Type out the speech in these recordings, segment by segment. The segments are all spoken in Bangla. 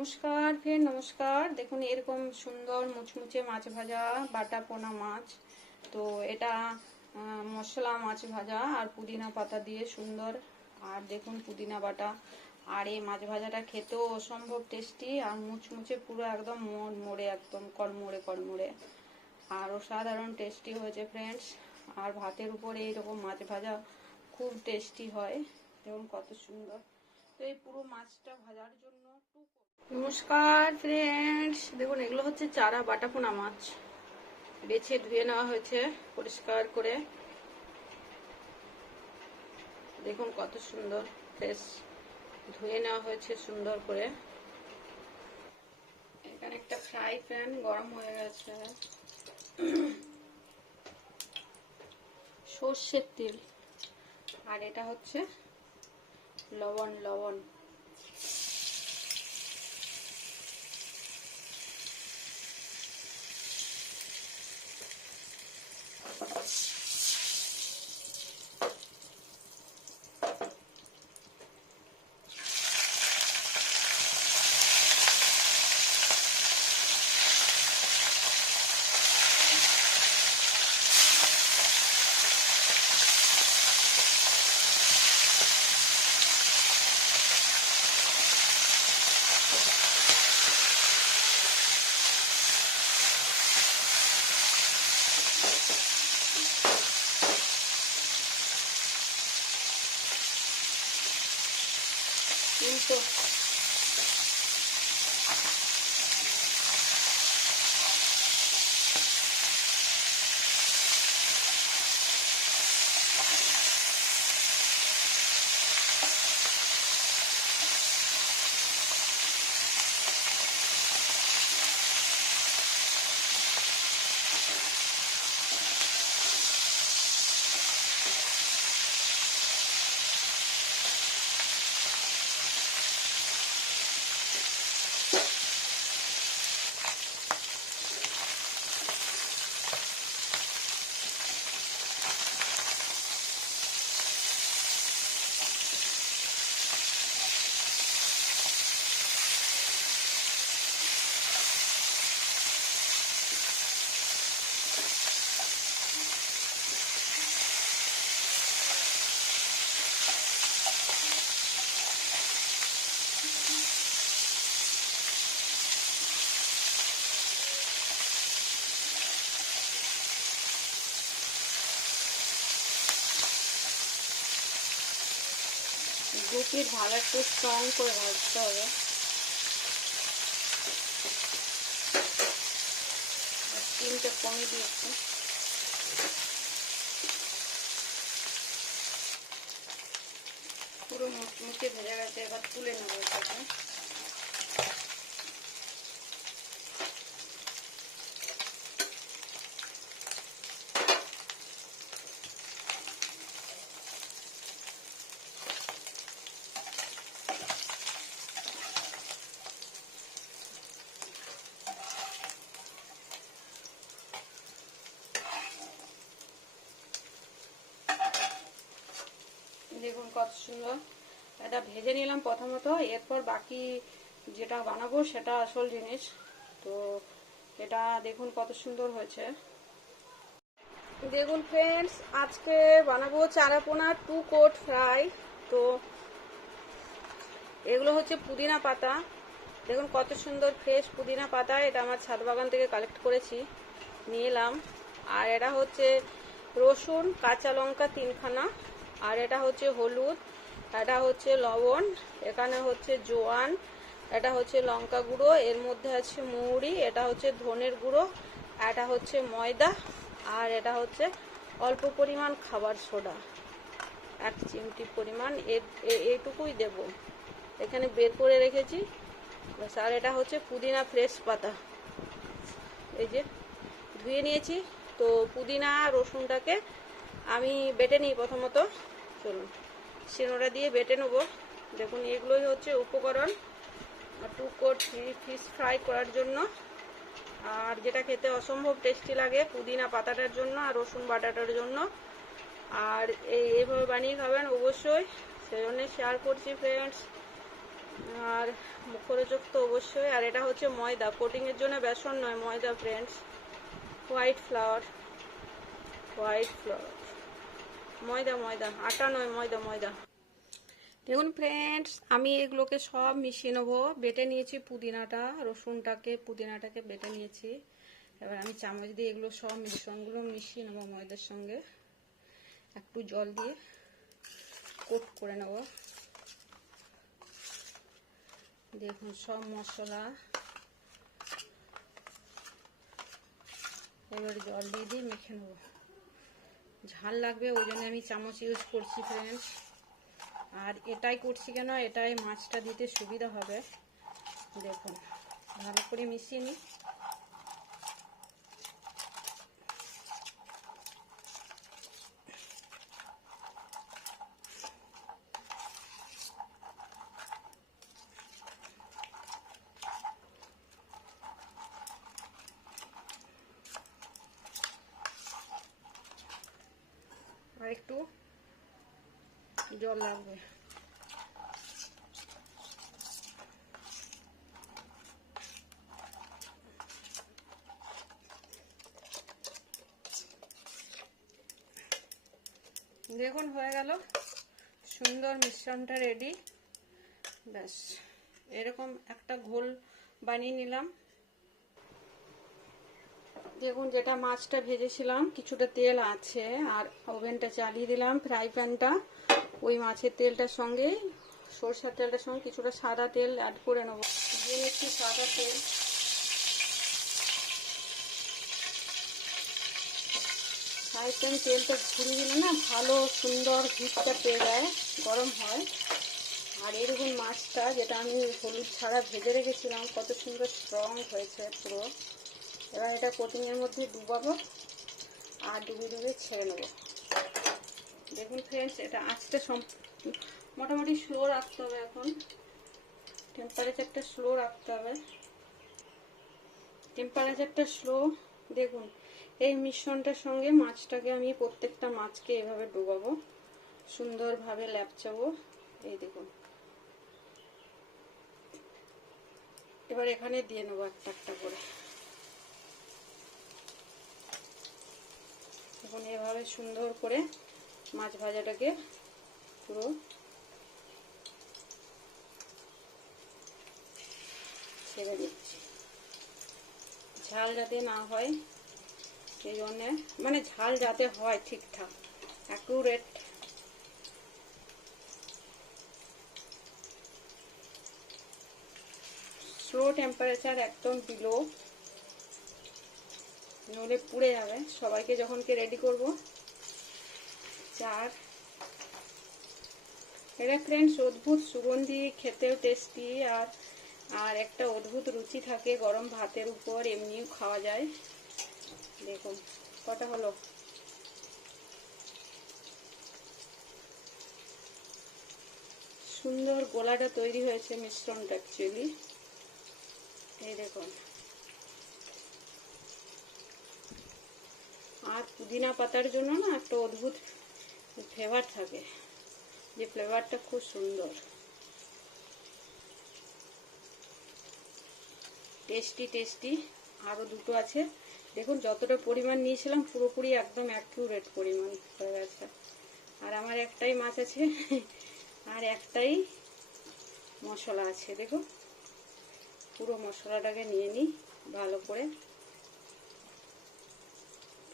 নমস্কার, ফের নমস্কার। দেখুন, এরকম সুন্দর মুচমুচে মাছ ভাজা, বাটা পোনা মাছ। তো এটা মশলা মাছ ভাজা আর পুদিনা পাতা দিয়ে সুন্দর। আর দেখুন, পুদিনা বাটা। আর এই মাছ ভাজাটা খেতেও অসম্ভব টেস্টি আর মুচমুচে পুরো একদম মন মোড়ে, একদম কড়মোড়ে কড়মোড়ে আর অসাধারণ টেস্টি হয়েছে ফ্রেন্ডস আর ভাতের উপরে এইরকম মাছ ভাজা খুব টেস্টি হয়। দেখুন, কত সুন্দর। তো এই পুরো মাছটা ভাজার জন্য টু নমস্কার ফ্রেন্ডস দেখুন, এগুলো হচ্ছে চারা বাটা পোনা মাছ। বেছে ধুয়ে নেওয়া হয়েছে পরিষ্কার করে। দেখুন, কত সুন্দর ফ্রেশ ধুয়ে নেওয়া হয়েছে সুন্দর করে। এখানে একটা ফ্রাই প্যান গরম হয়ে গেছে। সর্ষের তেল। আর এটা হচ্ছে লবণ লবণ। প্লেট ভালো একটু স্ট্রং করে ভাজতে হবে? স্টিমটা কমে দিয়েছি। পুরো মুখে ভেজে গেছে, এবার তুলে নেব এটাকে। সুন্দর এটা ভেজে নিলাম প্রথমত, এরপর বাকি যেটা বানাবো সেটা আসল জিনিস। তো এটা দেখুন কত সুন্দর হয়েছে। দেখুন ফ্রেন্ডস আজকে বানাবো চারাপোনা টু কোট ফ্রাই। তো এগুলো হচ্ছে পুদিনা পাতা। দেখুন কত সুন্দর ফ্রেশ পুদিনা পাতা, এটা আমার ছাদ বাগান থেকে কালেক্ট করেছি, নিয়ে এলাম। আর এটা হচ্ছে রসুন, কাঁচা লঙ্কা তিনখানা। আর এটা হচ্ছে হলুদ, এটা হচ্ছে লবণ, এখানে হচ্ছে জোয়ান, এটা হচ্ছে লঙ্কা গুঁড়ো, এর মধ্যে আছে মৌরি, এটা হচ্ছে ধনের গুঁড়ো, এটা হচ্ছে ময়দা, আর এটা হচ্ছে অল্প পরিমাণ খাবার সোডা, এক চিমটি পরিমাণ এইটুকুই দেব। এখানে বের করে রেখেছি আর এটা হচ্ছে পুদিনা ফ্রেশ পাতা। এই যে, ধুয়ে নিয়েছি, তো পুদিনা রসুনটাকে আমি বেটে নিই প্রথমত। চলুন। শিনোটা দিয়ে বেটে নেব। দেখুন, এগুলোই হচ্ছে উপকরণ। টু কোট ফিশ ফ্রাই করার জন্য। আর যেটা খেতে অসম্ভব টেস্টি লাগে, পুদিনা পাতাটার জন্য আর রসুন বাটাটার জন্য। আর এই এইভাবে বানিয়ে খাবেন অবশ্যই। সেজন্য শেয়ার করছি ফ্রেন্ডস আর মুখরোচক তো অবশ্যই। আর এটা হচ্ছে ময়দা। কোটিংয়ের জন্য বেসন নয়, ময়দা friends white flour white flour ময়দা ময়দা, আটা নয়, ময়দা ময়দা। দেখুন ফ্রেন্ডস আমি এগুলোকে সব মিশিয়ে নেব। বেটে নিয়েছি পুদিনাটা, রসুনটাকে, পুদিনাটাকে বেটে নিয়েছি। এবার আমি চামচ দিয়ে এগুলো সব মিশ্রণগুলো মিশিয়ে নেব ময়দার সঙ্গে। একটু জল দিয়ে কোট করে নেব। দেখুন সব মশলা। এবার জল দিয়ে দিয়ে মেখে নেব। ঝাল লাগবে, ওই জন্য আমি চামচ ইউজ করছি ফ্রেন্ডস আর এটাই করছি কেন? এটাই মাছটা দিতে সুবিধা হবে। দেখুন, ভালো করে মিশিয়ে নিই। একটু জল লাগবে। দেখুন, হয়ে গেল। সুন্দর মিশ্রণটা রেডি ব্যাস, এরকম একটা ঘোল বানিয়ে নিলাম। দেখুন, যেটা মাছটা ভেজেছিলাম, কিছুটা তেল আছে, আর ওভেনটা চালিয়ে দিলাম, ফ্রাই প্যানটা। ওই মাছের তেলটার সঙ্গে, সরষার তেলটার সঙ্গে কিছুটা সাদা তেল অ্যাড করে নেব। দিয়ে নিচ্ছি সাদা তেল। ফ্রাই প্যান তেলটা ঘুরিয়ে দিলে না ভালো, সুন্দর হিটটা পেয়ে যায়, গরম হয়। আর এরকম মাছটা, যেটা আমি হলুদ ছাড়া ভেজে রেখেছিলাম, কত সুন্দর স্ট্রং হয়েছে পুরো। এবার এটা কোটিংয়ের মধ্যে ডুবাবো আর ডুবে ডুবে ছেড়ে নেব। দেখুন ফ্রেন্ডস এটা আঁচটা মোটামুটি স্লো রাখতে হবে এখন। টেম্পারেচারটা স্লো রাখতে হবে। টেম্পারেচারটা স্লো দেখুন, এই মিশ্রণটার সঙ্গে মাছটাকে আমি প্রত্যেকটা মাছকে এভাবে ডুবাবো। সুন্দরভাবে ল্যাপচাবো। এই দেখুন। এবার এখানে দিয়ে নেব একটা একটা করে। এখন এভাবে সুন্দর করে মাছ ভাজাটাকে পুরো ছেড়ে দিচ্ছি। ঝাল যাতে না হয় সেই জন্যে মানে ঝাল যাতে হয় ঠিকঠাক অ্যাকুরেট স্লো টেম্পারেচার একদম বিলো নইলে পুড়ে যাবে। সবাইকে যখন কে রেডি করব। চার। এটা ফ্রেন্ডস অদ্ভুত, সুগন্ধি, খেতেও টেস্টি আর আর একটা অদ্ভুত রুচি থাকে গরম ভাতের উপর, এমনিও খাওয়া যায়। দেখুন, কটা হলো? সুন্দর গোলাটা তৈরি হয়েছে মিশ্রণটা অ্যাকচুয়ালি এই দেখুন। আর পুদিনা পাতার জন্য না একটা অদ্ভুত ফ্লেভার থাকে। যে ফ্লেভারটা খুব সুন্দর। টেস্টি টেস্টি আরও দুটো আছে। দেখুন, যতটা পরিমাণ নিয়েছিলাম, পুরোপুরি একদম অ্যাকিউরেট পরিমাণ হয়ে গেছে। আর আমার একটাই মাছ আছে, আর একটাই মশলা আছে। দেখুন, পুরো মশলাটাকে নিয়ে নিই ভালো করে।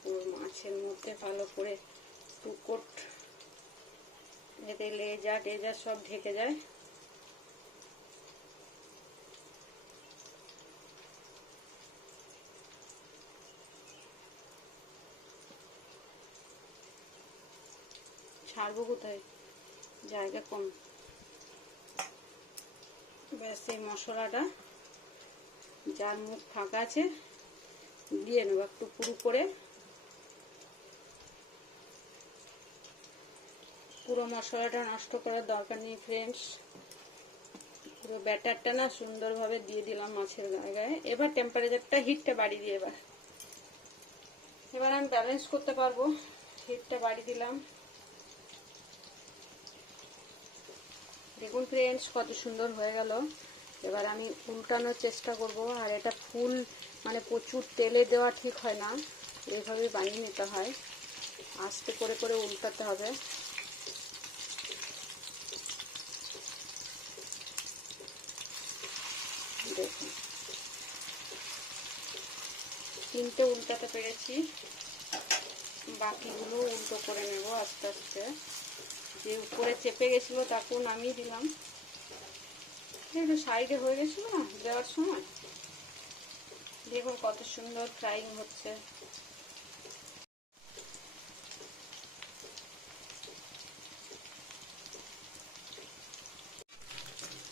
পুরো মাছের মধ্যে ভালো করে টুকোট যাতে লেজা টেজা সব ঢেকে যায়। ছাড়বো কোথায়? জায়গা কম। ব্যাস, এই মশলাটা যার মুখ ফাঁকা আছে, দিয়ে নেব একটু পুরু করে। পুরো মশলাটা নষ্ট করার দরকার নেই ফ্রেন্ডস পুরো ব্যাটারটা না সুন্দরভাবে দিয়ে দিলাম মাছের গায়ে গায়ে। এবার টেম্পারেচারটা হিটটা বাড়িয়ে দিয়ে এবার। এবার আমি ব্যালেন্স করতে পারব। হিটটা বাড়িয়ে দিলাম। দেখুন ফ্রেন্ডস কত সুন্দর হয়ে গেল। এবার আমি উল্টানোর চেষ্টা করব। আর এটা ফুল মানে প্রচুর তেলে দেওয়া ঠিক হয় না। এইভাবে বানিয়ে নিতে হয়। আস্তে করে করে উল্টাতে হবে দেখুন তিনটে উল্টাতে পেরেছি। বাকিগুলো উল্টো করে নেব আস্তে আস্তে। যে উপরে চেপে গেছিল তাকেও নামিয়ে দিলাম। একটু সাইডে হয়ে গেছিল না দেওয়ার সময়? দেখুন কত সুন্দর ফ্রাইং হচ্ছে।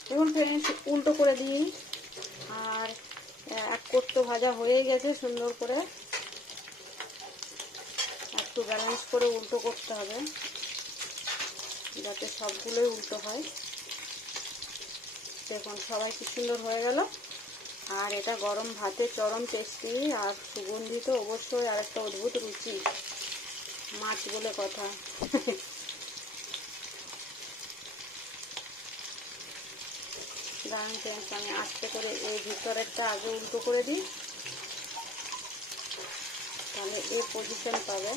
দেখুন উল্টো করে দিই। আর এক কোট ভাজা হয়ে গেছে সুন্দর করে। একটু ব্যালেন্স করে উল্টো করতে হবে, যাতে সবগুলোই উল্টো হয়। দেখুন, সবাই কি সুন্দর হয়ে গেল। আর এটা গরম ভাতে চরম টেস্টি আর সুগন্ধিত অবশ্যই আর একটা অদ্ভুত রুচি, মাছ বলে কথা। দারুণ ফ্রেন্ডস আমি আস্তে করে এই ভিতরেরটা আগে উল্টো করে দিই। তাহলে এই পজিশন পাবে।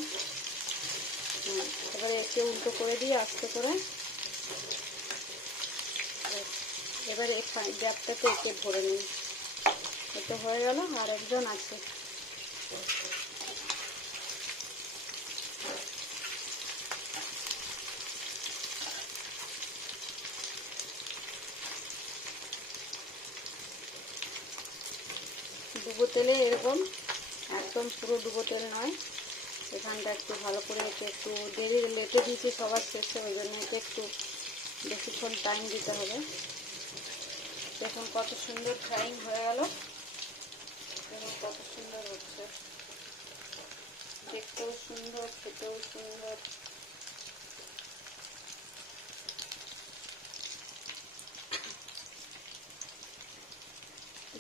এবারে একে উল্টো করে দিই আস্তে করে। এবারে এই গ্যাপটাতে একে ভরে নিই। এতে হয়ে গেল, আর একজন আছে। ডুবো তেলে এরকম, একদম পুরো ডুবো তেল নয়। এখানটা একটু ভালো করে একে একটু দেরি লেটে দিয়েছি সবার শেষে, ওই জন্য একে একটু বেশিক্ষণ টাইম দিতে হবে। দেখুন কত সুন্দর ফ্রাইং হয়ে গেল। দেখুন কত সুন্দর হচ্ছে। দেখতেও সুন্দর, খেতেও সুন্দর।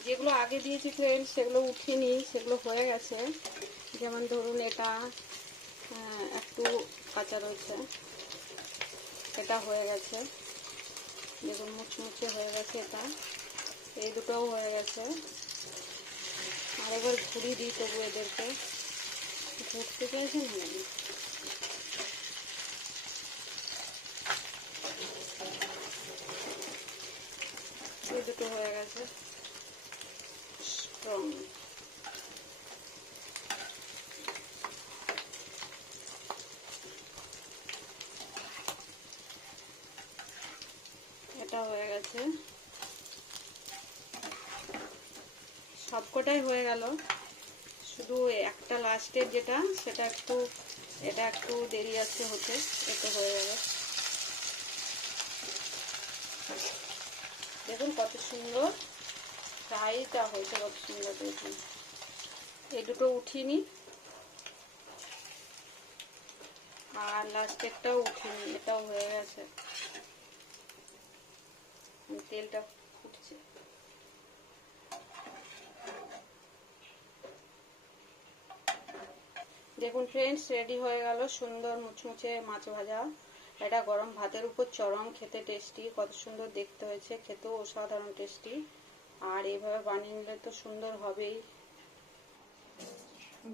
যেগুলো আগে দিয়েছি ফ্রেন্ড সেগুলো উঠিনি, সেগুলো হয়ে গেছে। যেমন ধরুন এটা একটু কাঁচা রয়েছে। এটা হয়ে গেছে। দেখুন, মুচমুচে হয়ে গেছে এটা। এই দুটোও হয়ে গেছে। আর এবার ঘুরি দিই তবু এদেরকে। ঘুরতে পেয়েছেন এই দুটো হয়ে গেছে। স্ট্রং এটা হয়ে গেছে। সবকটাই হয়ে গেল। শুধু একটা লাস্টের যেটা, সেটা একটু, এটা একটু দেরি আছে হতে এটা হয়ে যাবে দেখুন কত সুন্দর। ফ্রাইটা হয়েছে কত সুন্দর দেখুন এই দুটো আর লাস্টেরটাও উঠিনি, এটাও হয়ে গেছে। তেলটা ফুটছে। দেখুন ফ্রেন্ডস রেডি হয়ে গেল সুন্দর মুচমুচে মাছ ভাজা। এটা গরম ভাতের উপর চরম খেতে টেস্টি কত সুন্দর দেখতে হয়েছে, খেতেও অসাধারণ টেস্টি আর এভাবে বানিয়ে নিলে তো সুন্দর হবেই।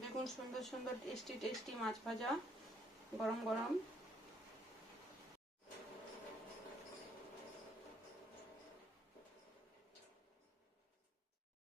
দেখুন সুন্দর সুন্দর টেস্টি টেস্টি মাছ ভাজা, গরম গরম।